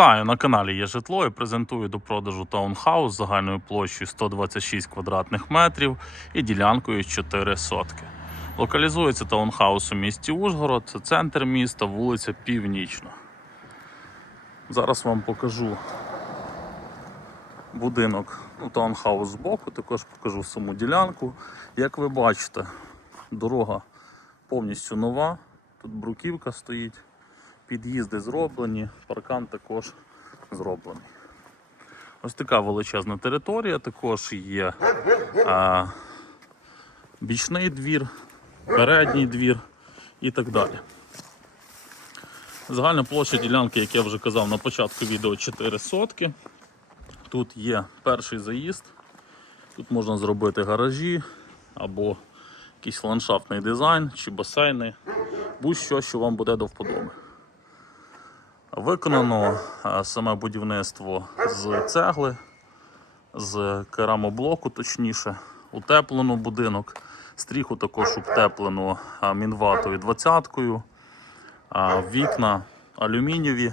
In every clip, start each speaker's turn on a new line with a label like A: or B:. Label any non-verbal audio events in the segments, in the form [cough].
A: Вітаю на каналі є житло і презентую до продажу таунхаус загальною площею 126 квадратних метрів і ділянкою 4 сотки. Локалізується таунхаус у місті Ужгород, це центр міста, вулиця Північна. Зараз вам покажу будинок, ну, таунхаус збоку, також покажу саму ділянку. Як ви бачите, дорога повністю нова, тут бруківка стоїть. Під'їзди зроблені, паркан також зроблений. Ось така величезна територія, також є а, бічний двір, передній двір і так далі. Загальна площа ділянки, як я вже казав на початку відео, 4 сотки. Тут є перший заїзд, тут можна зробити гаражі або якийсь ландшафтний дизайн чи басейни, будь-що, що вам буде до вподоби. Виконано саме будівництво з цегли, з керамоблоку, точніше, утеплено будинок. Стріху також утеплено мінватою 20-кою, а вікна алюмінієві.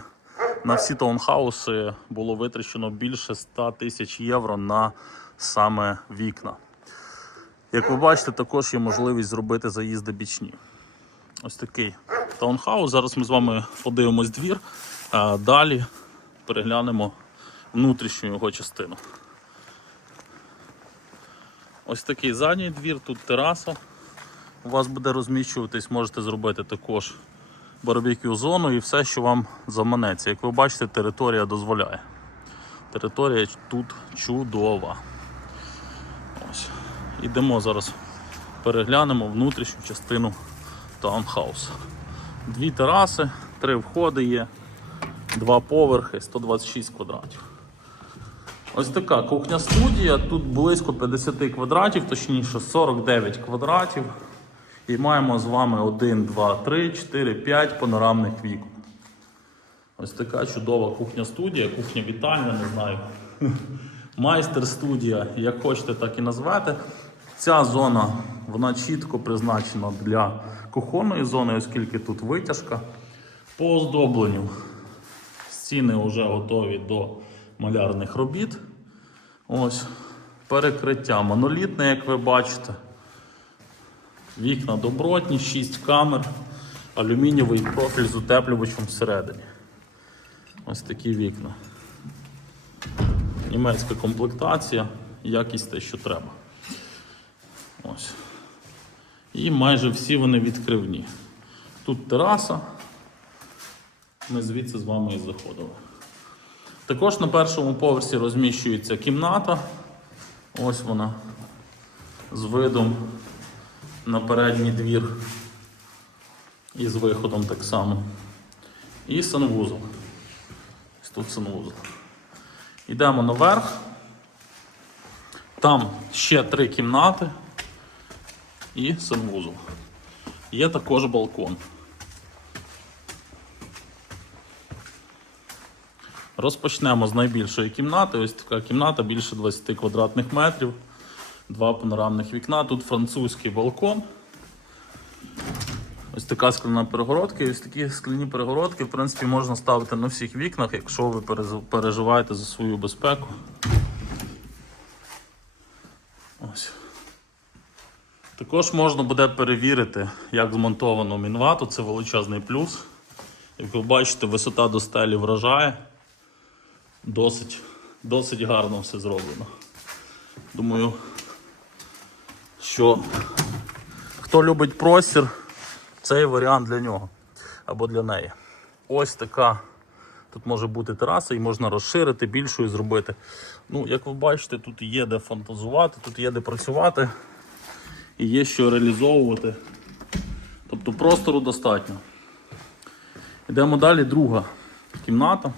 A: На всі таунхауси було витрачено більше 100 тисяч євро на саме вікна. Як ви бачите, також є можливість зробити заїзди бічні. Ось такий таунхаус. Зараз ми з вами подивимось двір, а далі переглянемо внутрішню його частину. Ось такий задній двір, тут тераса. У вас буде розміщуватись, можете зробити також барбекю зону і все, що вам заманеться. Як ви бачите, територія дозволяє. Територія тут чудова. Ось. Ідемо зараз переглянемо внутрішню частину таунхаус. Дві тераси, три входи є, два поверхи, 126 квадратів. Ось така кухня студія. Тут близько 50 квадратів, точніше 49 квадратів. І маємо з вами 1, 2, 3, 4, 5 панорамних вікон. Ось така чудова кухня студія, кухня вітальня, не знаю. [laughs] Майстер студія, як хочете, так і назвете. Ця зона вона чітко призначена для кухонної зони, оскільки тут витяжка. По оздобленню стіни вже готові до малярних робіт. Ось перекриття монолітне, як ви бачите. Вікна добротні, 6 камер, алюмінієвий профіль з утеплювачем всередині. Ось такі вікна. Німецька комплектація, якість те, що треба. Ось. І майже всі вони відкривні. Тут тераса. Ми звідси з вами і заходили. Також на першому поверсі розміщується кімната. Ось вона з видом на передній двір і з виходом так само. І санвузол. Ось тут санвузол. Йдемо наверх. Там ще три кімнати і санвузол. Є також балкон. Розпочнемо з найбільшої кімнати. Ось така кімната більше 20 квадратних метрів. Два панорамних вікна. Тут французький балкон. Ось така скляна перегородка. І ось такі скляні перегородки, в принципі, можна ставити на всіх вікнах, якщо ви переживаєте за свою безпеку. Також можна буде перевірити, як змонтовано мінвату, це величезний плюс. Як ви бачите, висота до стелі вражає. Досить, досить гарно все зроблено. Думаю, що хто любить простір, цей варіант для нього або для неї. Ось така. Тут може бути тераса і можна розширити, більшою зробити. Ну, як ви бачите, тут є де фантазувати, тут є де працювати і є що реалізовувати. Тобто простору достатньо. Йдемо далі, друга кімната.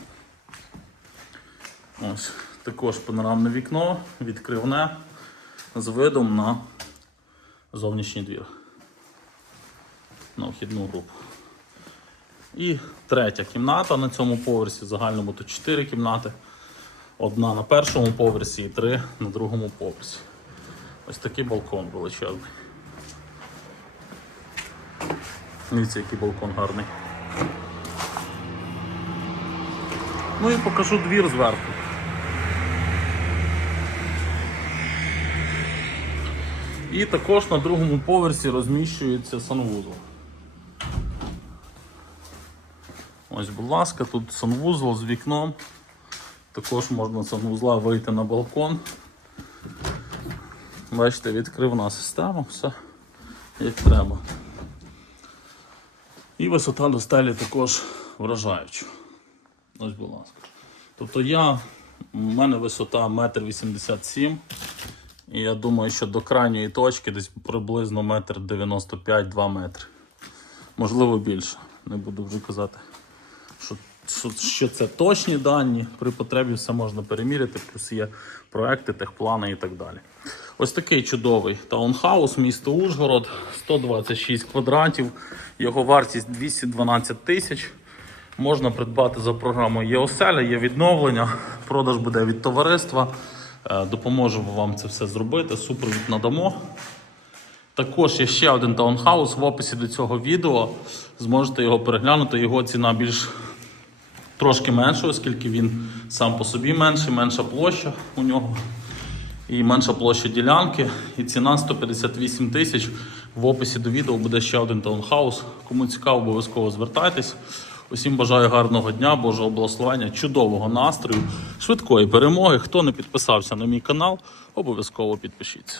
A: Ось також панорамне вікно, відкривне з видом на зовнішній двір. На вхідну групу. І третя кімната на цьому поверсі. В загальному тут 4 кімнати. Одна на першому поверсі і три на другому поверсі. Ось такий балкон величезний. Дивіться, який балкон гарний. Ну і покажу двір зверху. І також на другому поверсі розміщується санвузол. Ось, будь ласка, тут санвузол з вікном. Також можна санвузла вийти на балкон. Бачите, відкривна система, все як треба. І висота до стелі також вражаюча. Ось, будь ласка. Тобто я, у мене висота 1,87 м. І я думаю, що до крайньої точки десь приблизно 1,95-2 метри. Можливо більше. Не буду вже казати, що, це точні дані. При потребі все можна переміряти, плюс є проекти, техплани і так далі. Ось такий чудовий таунхаус, місто Ужгород, 126 квадратів, його вартість 212 тисяч. Можна придбати за програмою ЄОСЕЛЯ, є відновлення, продаж буде від товариства. Е, Допоможемо вам це все зробити. Супровід надамо. Також є ще один таунхаус в описі до цього відео. Зможете його переглянути. Його ціна більш трошки менша, оскільки він сам по собі менший, менша площа у нього і менша площа ділянки. І ціна 158 тисяч. В описі до відео буде ще один таунхаус. Кому цікаво, обов'язково звертайтесь. Усім бажаю гарного дня, Божого благословення, чудового настрою, швидкої перемоги. Хто не підписався на мій канал, обов'язково підпишіться.